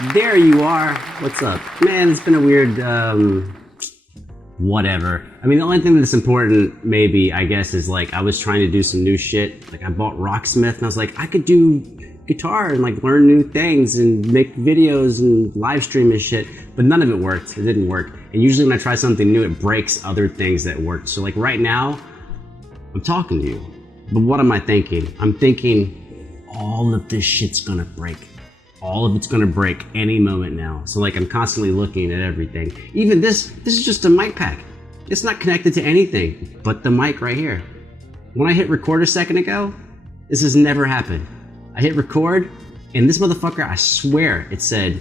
There you are. What's up? Man, it's been a weird, whatever. I mean, the only thing that's important, maybe, I guess, is like, I was trying to do some new shit. Like, I bought Rocksmith, and I was like, I could do guitar and like learn new things and make videos and live stream and shit, but none of it worked. It didn't work. And usually when I try something new, it breaks other things that worked. So like right now, I'm talking to you, but what am I thinking? I'm thinking all of this shit's gonna break. All of it's gonna break any moment now. So like I'm constantly looking at everything. Even this is just a mic pack. It's not connected to anything but the mic right here. When I hit record a second ago, this has never happened. I hit record, and this motherfucker, I swear, it said,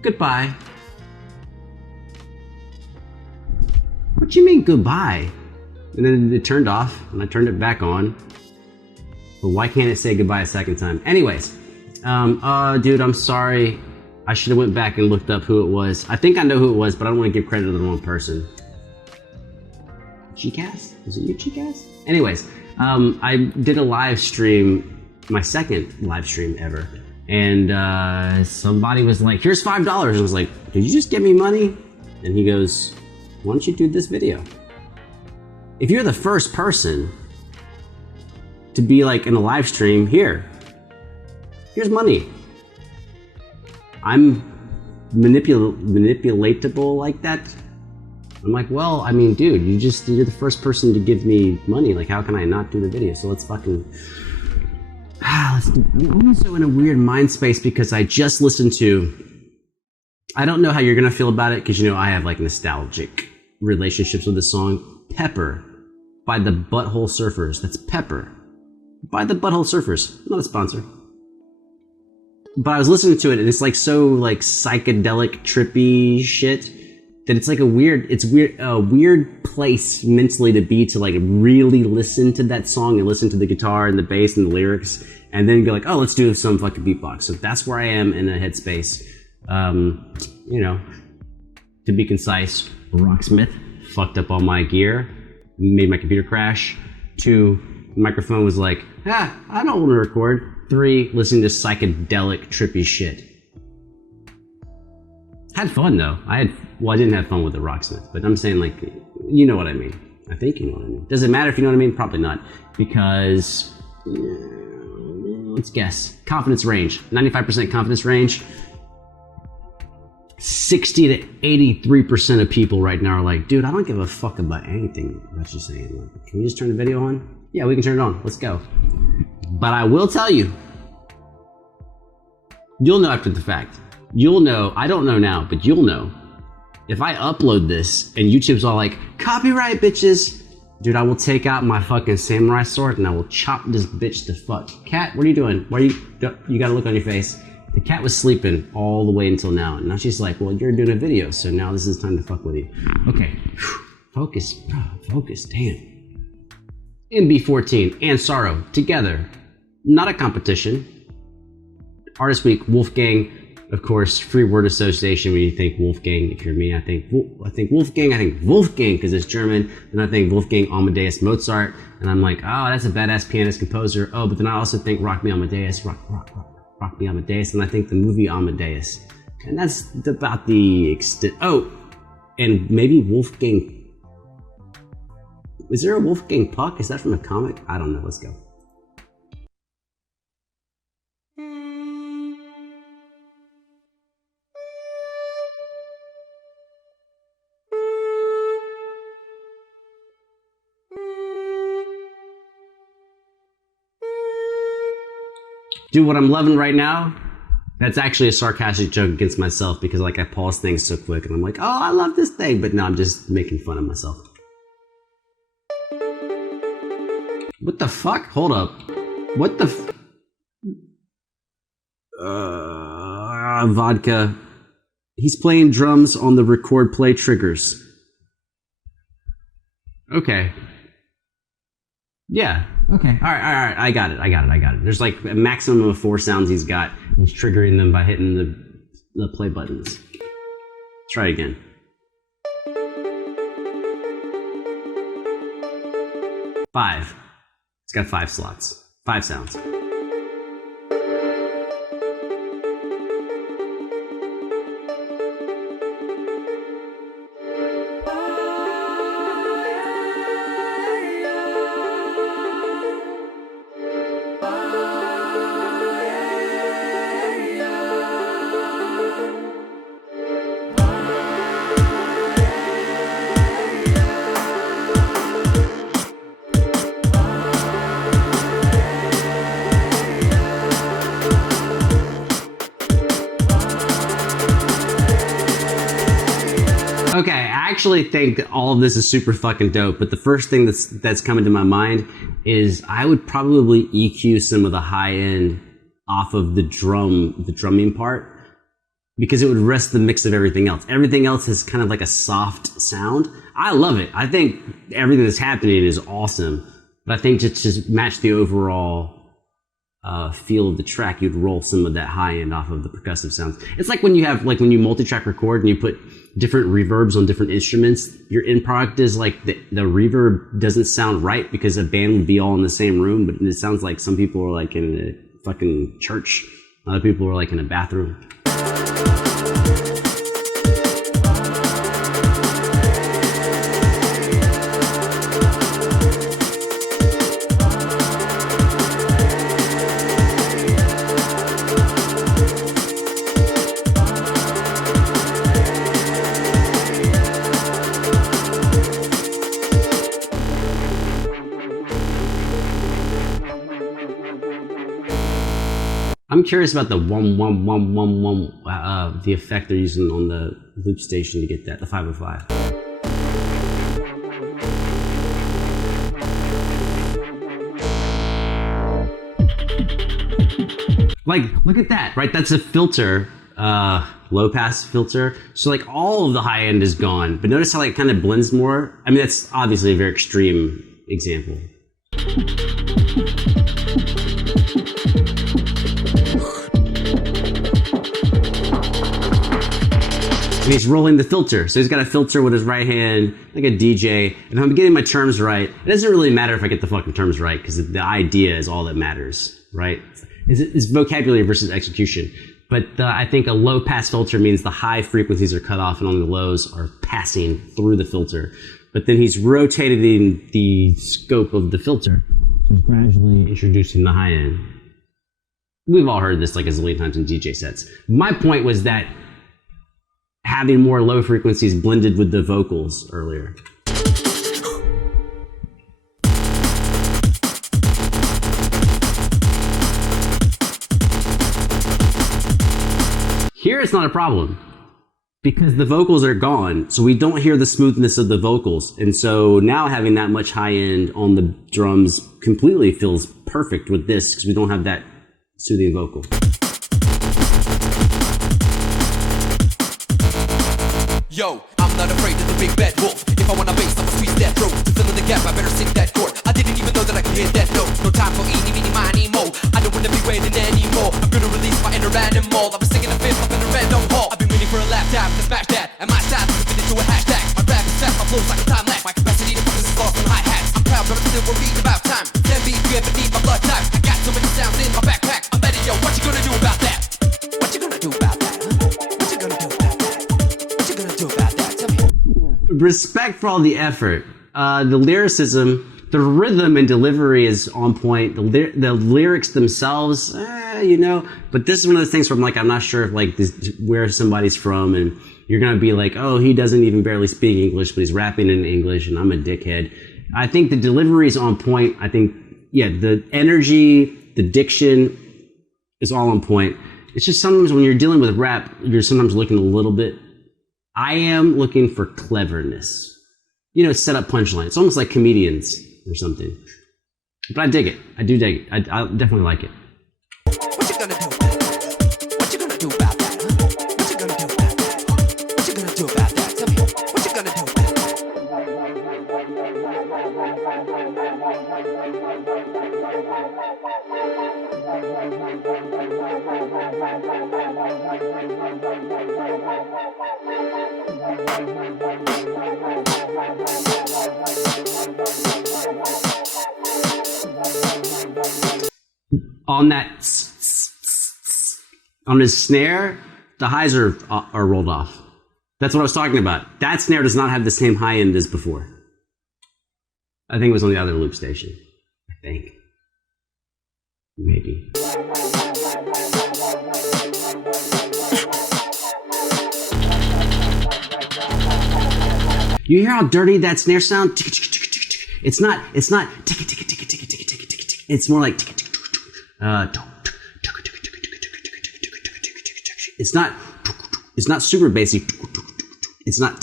goodbye. What do you mean goodbye? And then it turned off, and I turned it back on. But why can't it say goodbye a second time? Anyways, dude, I'm sorry. I should have went back and looked up who it was. I think I know who it was, but I don't want to give credit to the wrong person. Gcast? Was it you, Gcast? Anyways, I did a live stream, my second live stream ever, and somebody was like, here's $5. I was like, did you just give me money? And he goes, why don't you do this video? If you're the first person to be like in a live stream, here's money. I'm manipulatable like that. I'm like, well, I mean, dude, you're the first person to give me money. Like, how can I not do the video? So let's fucking, I'm also in a weird mind space because I just listened to, I don't know how you're gonna feel about it because you know I have like nostalgic relationships with this song, Pepper by the Butthole Surfers. That's Pepper by the Butthole Surfers, not a sponsor. But I was listening to it and it's like so like psychedelic, trippy shit that it's like a weird place mentally to be to like really listen to that song and listen to the guitar and the bass and the lyrics and then go like, oh, let's do some fucking beatbox. So that's where I am in a headspace. You know, to be concise, Rocksmith fucked up all my gear, made my computer crash. 2, the microphone was like, I don't want to record. 3, listening to psychedelic, trippy shit. Had fun though. I didn't have fun with the Rocksmith, but I'm saying like, you know what I mean. I think you know what I mean. Does it matter if you know what I mean? Probably not, because let's guess. Confidence range, 95% confidence range. 60 to 83% of people right now are like, dude, I don't give a fuck about anything that you're saying. Like, can we just turn the video on? Yeah, we can turn it on. Let's go. But I will tell you, you'll know after the fact. You'll know, I don't know now, but you'll know. If I upload this and YouTube's all like, copyright bitches, dude, I will take out my fucking samurai sword and I will chop this bitch to fuck. Cat, what are you doing? You got a look on your face. The cat was sleeping all the way until now. And now she's like, well, you're doing a video, so now this is time to fuck with you. Okay, focus, damn. MB14 and SARO together. Not a competition. Artist Week, Wolfgang. Of course, free word association when you think Wolfgang. If you're me, I think Wolfgang. I think Wolfgang because it's German. And I think Wolfgang Amadeus Mozart. And I'm like, oh, that's a badass pianist composer. Oh, but then I also think Rock Me Amadeus. Rock Me Amadeus. And I think the movie Amadeus. And that's about the extent. Oh, and maybe Wolfgang. Is there a Wolfgang Puck? Is that from a comic? I don't know. Let's go. Dude, what I'm loving right now, that's actually a sarcastic joke against myself because like I pause things so quick and I'm like, oh, I love this thing. But no, I'm just making fun of myself. What the fuck? Hold up. What the vodka. He's playing drums on the record play triggers. Okay. Yeah. Okay. All right. I got it. There's like a maximum of 4 sounds he's got. He's triggering them by hitting the play buttons. Let's try it again. 5. It's got 5 slots. 5 sounds. Okay, I actually think all of this is super fucking dope, but the first thing that's coming to my mind is I would probably EQ some of the high end off of the drumming part, because it would rest the mix of everything else. Everything else is kind of like a soft sound. I love it. I think everything that's happening is awesome, but I think to match the overall feel of the track, you'd roll some of that high end off of the percussive sounds. It's like when you multi-track record and you put different reverbs on different instruments, your end product is like the reverb doesn't sound right because a band would be all in the same room, but it sounds like some people are like in a fucking church, other people are like in a bathroom. I'm curious about the the effect they're using on the Loopstation to get that, the 505. Like, look at that, right? That's a filter, low pass filter. So like all of the high end is gone, but notice how like it kind of blends more. I mean, that's obviously a very extreme example. And he's rolling the filter. So he's got a filter with his right hand, like a DJ. And if I'm getting my terms right, it doesn't really matter if I get the fucking terms right, because the idea is all that matters, right? It's vocabulary versus execution. But I think a low pass filter means the high frequencies are cut off and only the lows are passing through the filter. But then he's rotating the scope of the filter. So he's gradually introducing the high end. We've all heard this like a zillion times in DJ sets. My point was that having more low frequencies blended with the vocals earlier. Here it's not a problem because the vocals are gone, so we don't hear the smoothness of the vocals. And so now having that much high end on the drums completely feels perfect with this because we don't have that soothing vocal. Yo, I'm not afraid of the big bad wolf. If I want a bass, I'ma squeeze that throat. To fill in the gap, I better sing that chord. I didn't even know that I could hit that note. No time for eeny, meeny, miny, mo. I don't wanna be waiting anymore. I'm gonna release my inner animal. I've been singing a fifth up in a random hall. I've been waiting for a laptop to smash that. And my style is fit into a hashtag. My rap is fast, my flow's like a time lapse. My capacity to focus is lost on hi-hats. I'm proud, but I'm still worried about time. Then be if you ever need my blood type. I got so many sounds in my backpack. I'm betting, yo, what you gonna do about that? What you gonna do about that? What you gonna do about that? Respect for all the effort. The lyricism, the rhythm and delivery is on point. The lyrics themselves, you know, but this is one of those things where I'm like, I'm not sure if like where somebody's from, and you're gonna be like, oh, he doesn't even barely speak English, but he's rapping in English, and I'm a dickhead. I think the delivery is on point. I think, yeah, the energy, the diction is all on point. It's just sometimes when you're dealing with rap, you're sometimes looking a little bit. I am looking for cleverness. You know, set up punchline. It's almost like comedians or something. But I dig it. I do dig it. I definitely like it. What you gonna do about that? What you gonna do about that? What you gonna do about that? What you gonna do about that? Tell me, what you gonna do about that? On that, on his snare, the highs are rolled off. That's what I was talking about. That snare does not have the same high end as before. I think it was on the other Loopstation. I think. Maybe. You hear how dirty that snare sound? It's not. It's more like. It's not super bassy. It's not.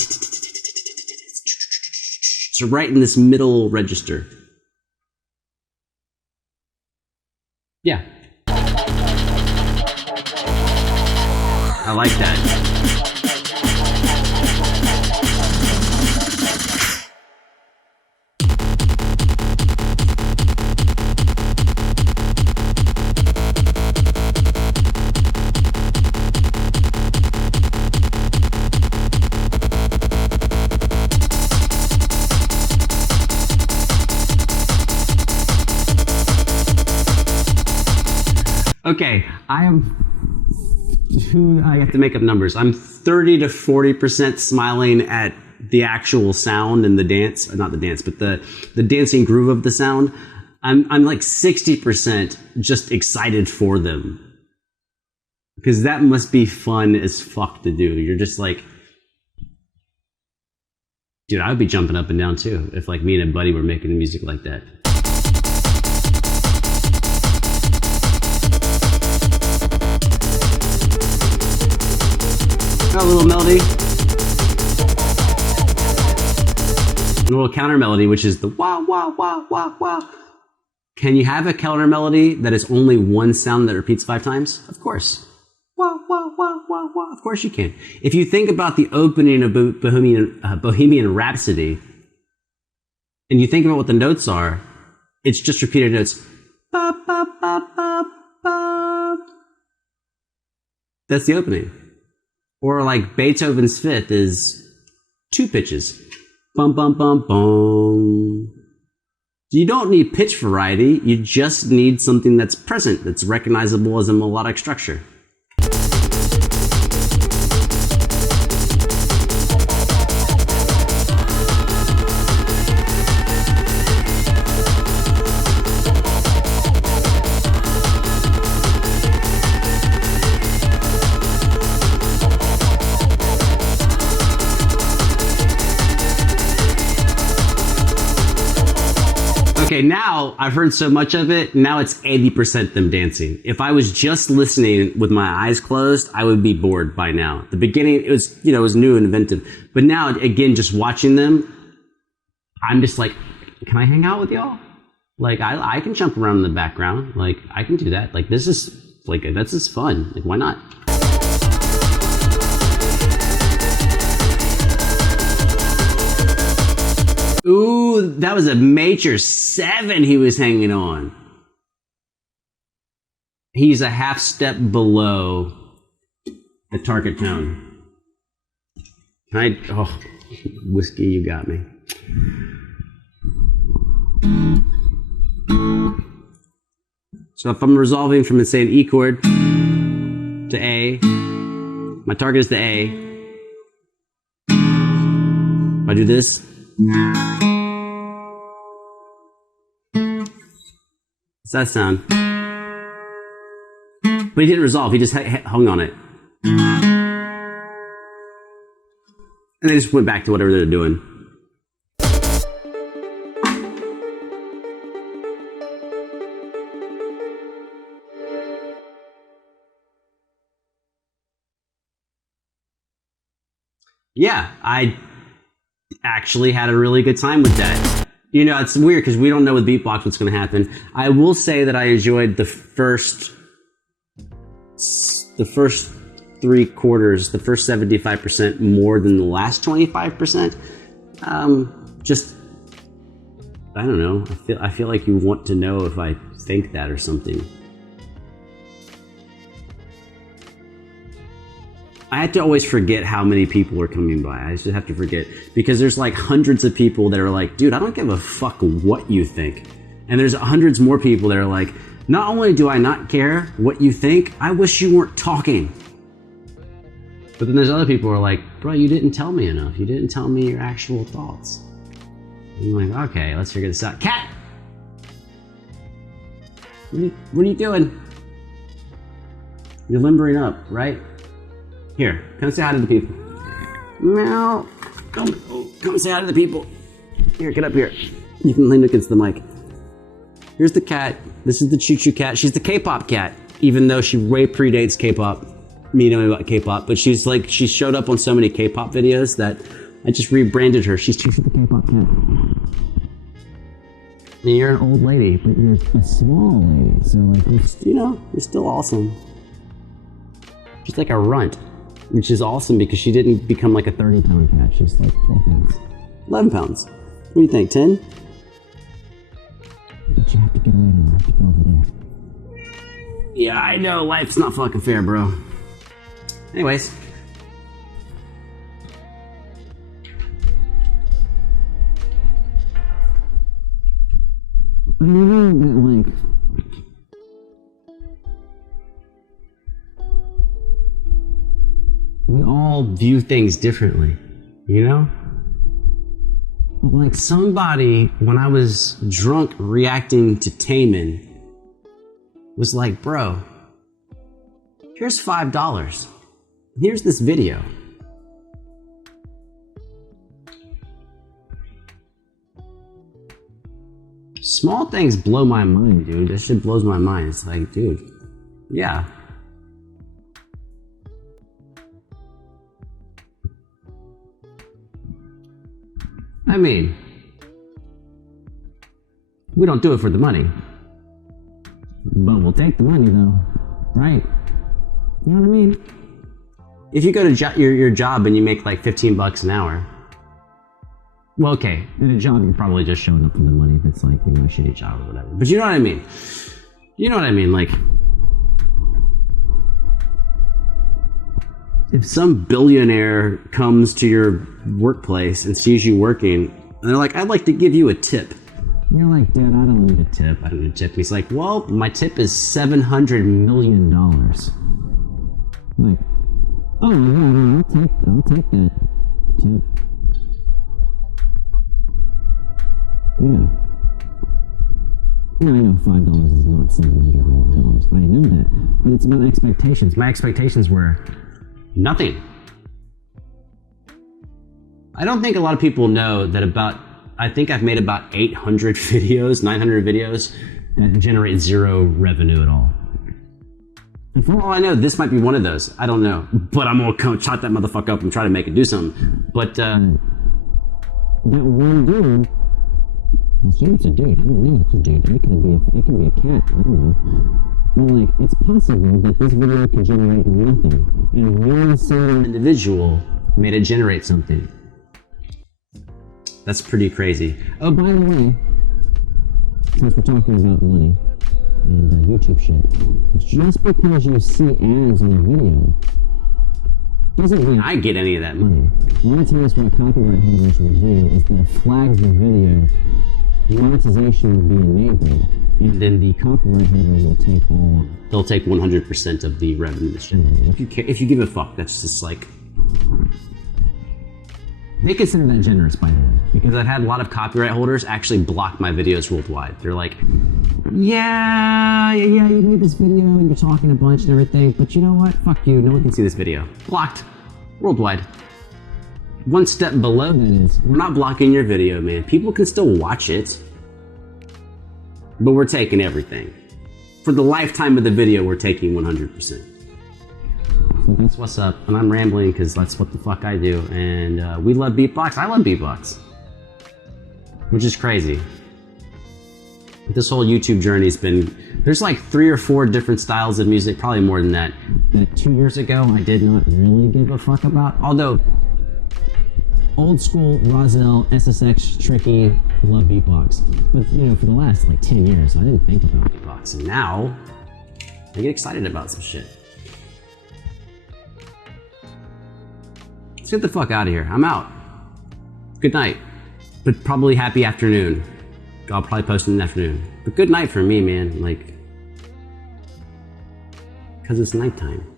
So right in this middle register. Yeah. I like that. Okay, I have to make up numbers. I'm 30 to 40% smiling at the actual sound and the dance, not the dance, but the dancing groove of the sound. I'm like 60% just excited for them. Because that must be fun as fuck to do. You're just like, dude, I would be jumping up and down too if like me and a buddy were making music like that. Got a little melody. A little counter melody, which is the wah, wah, wah, wah, wah. Can you have a counter melody that is only one sound that repeats 5 times? Of course. Wah, wah, wah, wah, wah. Of course you can. If you think about the opening of Bohemian Rhapsody, and you think about what the notes are, it's just repeated notes. Ba, ba, ba, ba, ba. That's the opening. Or like Beethoven's Fifth is 2 pitches. Bum, bum, bum, bum. You don't need pitch variety, you just need something that's present, that's recognizable as a melodic structure. Okay, now I've heard so much of it, now it's 80% them dancing. If I was just listening with my eyes closed, I would be bored by now. At the beginning, it was, it was new and inventive. But now, again, just watching them, I'm just like, can I hang out with y'all? Like, I can jump around in the background. Like, I can do that. Like, this is fun. Like, why not? Ooh, that was a major 7 he was hanging on. He's a half step below the target tone. Oh, whiskey, you got me. So if I'm resolving from, say, an E chord to A, my target is the A. If I do this, what's that sound? But he didn't resolve, he just hung on it. And they just went back to whatever they're doing. Yeah, I actually had a really good time with that. It's weird because we don't know with beatbox what's going to happen. I will say that I enjoyed the first 3 quarters, the first 75% more than the last 25%. Just, I don't know. I feel like you want to know if I think that or something. I had to always forget how many people are coming by. I just have to forget. Because there's like hundreds of people that are like, dude, I don't give a fuck what you think. And there's hundreds more people that are like, not only do I not care what you think, I wish you weren't talking. But then there's other people who are like, bro, you didn't tell me enough. You didn't tell me your actual thoughts. And I'm like, okay, let's figure this out. Cat! What are you doing? You're limbering up, right? Here, come say hi to the people. Meow. Come say hi to the people. Here, get up here. You can lean against the mic. Here's the cat. This is the Choo Choo cat. She's the K-pop cat, even though she way predates K-pop. Me knowing about K-pop, but she showed up on so many K-pop videos that I just rebranded her. She's too for the K-pop cat. You're an old lady, but you're a small lady, so like, you know, you're still awesome. She's like a runt, which is awesome because she didn't become like a 30-pound cat. She's like 12 pounds. 11 pounds. What do you think, 10? But you have to get away now. You have to go over there. Yeah, I know. Life's not fucking fair, bro. Anyways. I know that, like, we all view things differently, you know? But like somebody, when I was drunk reacting to Taman, was like, bro, here's $5. Here's this video. Small things blow my mind, dude. That shit blows my mind. It's like, dude, yeah. I mean, we don't do it for the money. But we'll take the money though, right? You know what I mean? If you go to your job and you make like 15 bucks an hour, well, okay, in a job you're probably just showing up for the money if it's like, you know, a shitty job or whatever. But you know what I mean? You know what I mean? Like, if some billionaire comes to your workplace and sees you working, and they're like, I'd like to give you a tip. And you're like, Dad, I don't need a tip. I don't need a tip. He's like, well, my tip is $700 million. I'm like, oh, yeah, I'll take that tip. Yeah. Now I know $5 is not $700 million. I know that. But it's about expectations. My expectations were nothing. I don't think a lot of people know that I think I've made about 800 videos, 900 videos that generate zero revenue at all. And for all I know, this might be one of those. I don't know. But I'm gonna come chop that motherfucker up and try to make it do something. But, that one dude, I assume it's a dude. I don't know if it's a dude. It can be a cat. I don't know. But like, it's possible that this video can generate nothing, and one single individual made it generate something. That's pretty crazy. Oh, by the way, since we're talking about money and YouTube shit, just because you see ads on a video doesn't mean I get any of that money. A lot of times what copyright holders will do is they'll flag the video, monetization will be enabled, and then the copyright holder will take they'll take 100% of the revenue that's generated. If you give a fuck, that's just like, they consider that generous, by the way, because I've had a lot of copyright holders actually block my videos worldwide. They're like, yeah, you made this video and you're talking a bunch and everything, but you know what? Fuck you, no one can see this video. Blocked. Worldwide. One step below that is, we're not blocking your video, man. People can still watch it, but we're taking everything. For the lifetime of the video, we're taking 100%. So that's what's up, and I'm rambling because that's what the fuck I do, and we love beatbox. I love beatbox, which is crazy. This whole YouTube journey's been, there's like 3 or 4 different styles of music, probably more than that 2 years ago I did not really give a fuck about. Although, old school, Rozelle, SSX, Tricky, love beatbox. But you know, for the last like 10 years, I didn't think about beatbox, and now I get excited about some shit. Let's get the fuck out of here. I'm out. Good night. But probably happy afternoon. I'll probably post in the afternoon. But good night for me, man. Like, because it's nighttime.